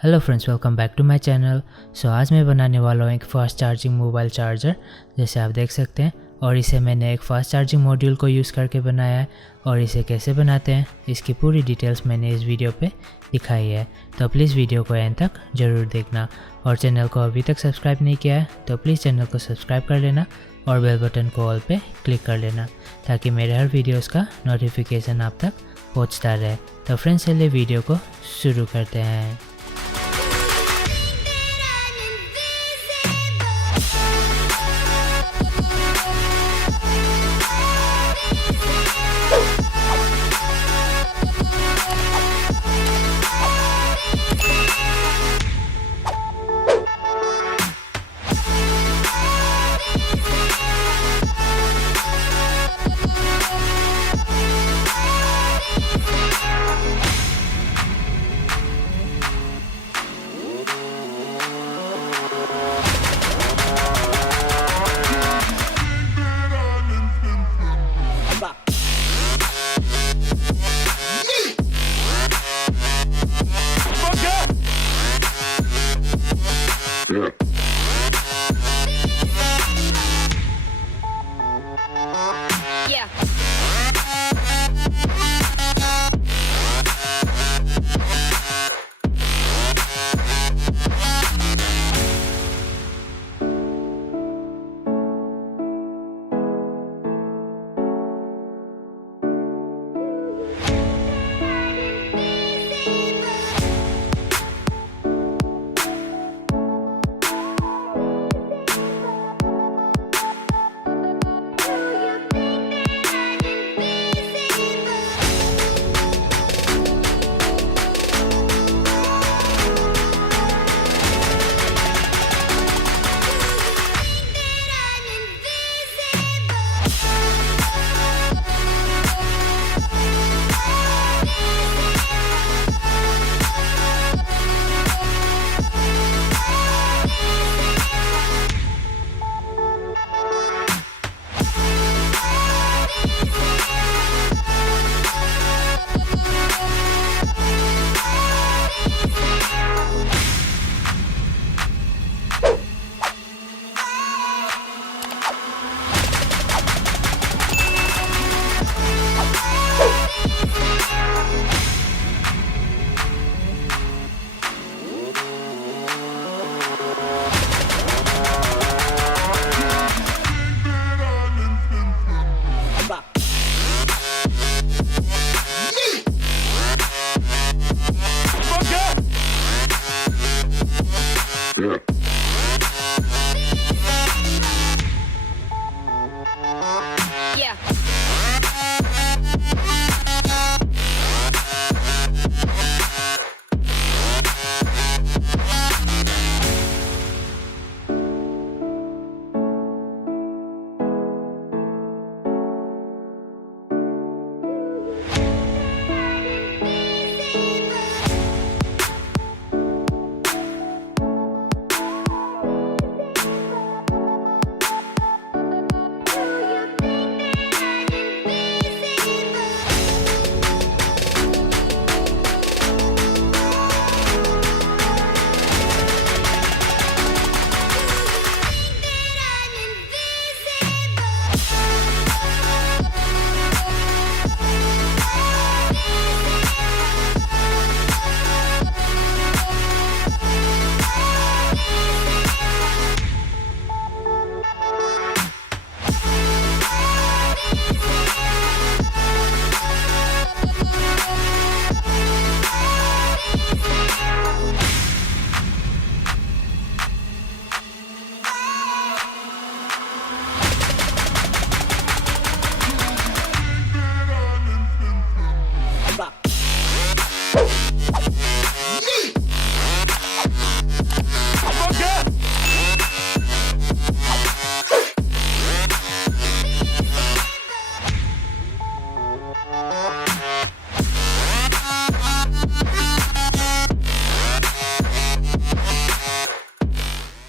Hello friends, welcome back to my channel. So आज मैं बनाने वाला हूँ एक फास्ट चार्जिंग मोबाइल चार्जर, जैसे आप देख सकते हैं। और इसे मैंने एक फास्ट चार्जिंग मॉड्यूल को यूज़ करके बनाया है। और इसे कैसे बनाते हैं इसकी पूरी डिटेल्स मैंने इस वीडियो पे दिखाई है, तो प्लीज़ वीडियो को एंड तक ज़रूर देखना। और चैनल को अभी तक सब्सक्राइब नहीं किया है तो प्लीज़ चैनल को सब्सक्राइब कर लेना और बेल बटन को ऑल पे क्लिक कर लेना, ताकि मेरे हर वीडियोज़ का नोटिफिकेशन आप तक पहुँचता रहे। तो फ्रेंड्स, चलिए वीडियो को शुरू करते हैं।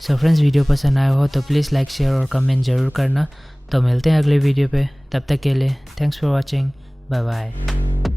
सो फ्रेंड्स, वीडियो पसंद आया हो तो प्लीज़ लाइक, शेयर और कमेंट ज़रूर करना। तो मिलते हैं अगले वीडियो पे, तब तक के लिए thanks for watching, bye bye.